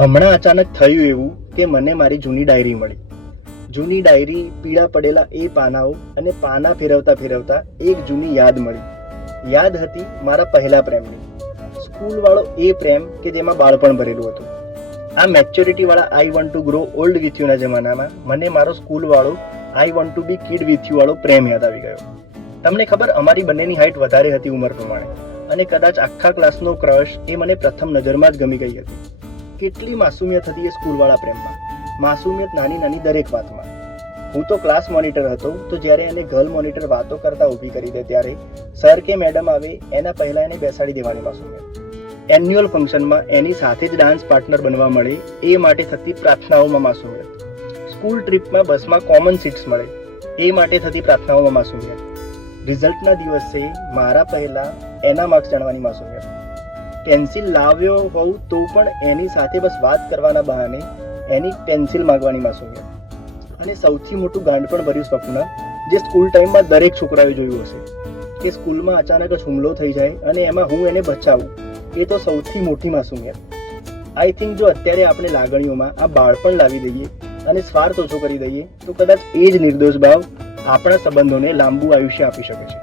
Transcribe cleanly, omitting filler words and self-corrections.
હમણાં અચાનક થયું એવું કે મને મારી જૂની ડાયરી મળી. જૂની ડાયરી, પીળા પડેલા એ પાનાઓ અને પાના ફેરવતા ફેરવતા એક જૂની યાદ મળી. યાદ હતી મારા પહેલા પ્રેમની, સ્કૂલવાળો એ પ્રેમ કે જેમાં બાળપણ ભરેલું હતું. આ મેચ્યોરિટીવાળા I want to grow old with યુના જમાનામાં મને મારો સ્કૂલવાળો I want to be kid with you વાળો પ્રેમ યાદ આવી ગયો. તમને ખબર, અમારી બંનેની હાઇટ વધારે હતી ઉંમર પ્રમાણે, અને કદાચ આખા ક્લાસનો ક્રશ એ મને પ્રથમ નજરમાં જ ગમી ગઈ હતી. કેટલી માસુમિયત હતી એ સ્કૂલવાળા પ્રેમમાં, માસુમિયત નાની નાની દરેક વાતમાં. હું તો ક્લાસ મોનિટર હતો, તો જ્યારે એને ગર્લ મોનિટર વાતો કરતા ઊભી કરી દે ત્યારે સર કે મેડમ આવે એના પહેલા એને બેસાડી દેવાની માસુમિયત. એન્યુઅલ ફંક્શનમાં એની સાથે જ ડાન્સ પાર્ટનર બનવા મળે એ માટે થતી પ્રાર્થનાઓમાં માસુમિયત. સ્કૂલ ટ્રીપમાં બસમાં કોમન સીટ્સ મળે એ માટે થતી પ્રાર્થનાઓમાં માસુમિયત. રિઝલ્ટના દિવસે મારા પહેલા એના માર્ક્સ જાણવાની માસુમિયત. પેન્સિલ લાવ્યો હોઉં તો પણ એની સાથે બસ વાત કરવાના બહાને એની પેન્સિલ માંગવાની માસુમિયત. અને સૌથી મોટું ગાંડપણ ભર્યું સ્વપ્ન જે સ્કૂલ ટાઈમમાં દરેક છોકરાએ જોયું હશે, કે સ્કૂલમાં અચાનક જ હુમલો થઈ જાય અને એમાં હું એને બચાવું, એ તો સૌથી મોટી માસુમિયત. આઈ થિંક જો અત્યારે આપણે લાગણીઓમાં આ બાળપણ લાવી દઈએ અને સ્વાર્થ ઓછો કરી દઈએ તો કદાચ એ જ નિર્દોષ ભાવ આપણા સંબંધોને લાંબુ આયુષ્ય આપી શકે છે.